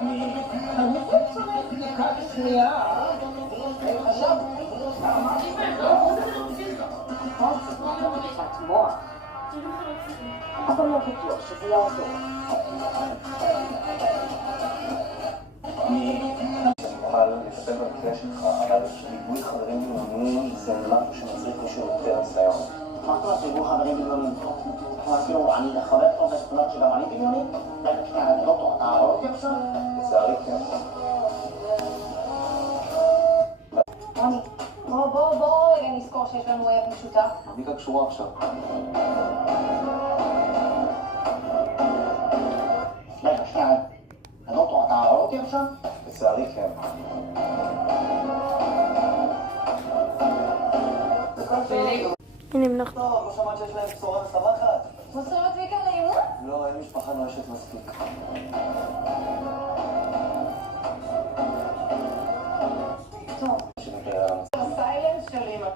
אני צריך בדיקת שנייה. חשבתי, אמרתי, בדיקת מוח. אבל לא בטוח שזה יעזור. אוכל לטפל במקרה שלך, אבל ריבוי חברים בינוניים זה משהו שמצריך מישהו יותר ניסיון. מה זאת אומרת ריבוי חברים בינוניים? כאילו, אני חבר טוב וספונות שגם אני בניוני? רגע, שנייה, אני לא טוב, אתה רואה אותי עכשיו? לצערי כן. רוני, בוא רגע נזכור שיש לנו אוהב משותף. מיקה קשורה עכשיו. רגע, שנייה, אני לא טוב, אתה רואה אותי עכשיו? לצערי כן. הנה מנוח. טוב, לא שמעת שיש להם בשורה משמחת? מסורת ויקר לאימון? לא, אין משפחה נואשת מספיק. טוב. הסיילנס של אמא.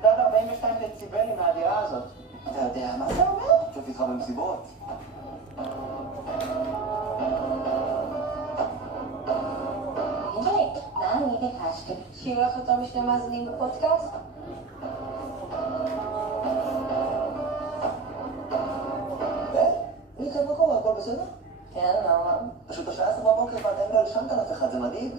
אתה יודע, 42 דציבלים מהדירה הזאת. אתה יודע מה זה אומר? שוב איתך במסיבות. מה אני ביקשתי? שיהיו לך יותר משני מאזינים בפודקאסט? מיקה, מה קורה? הכל בסדר? כן, למה? פשוט השעה 10 בבוקר ואתה לא הלשנת על אף אחד, זה מדאיג.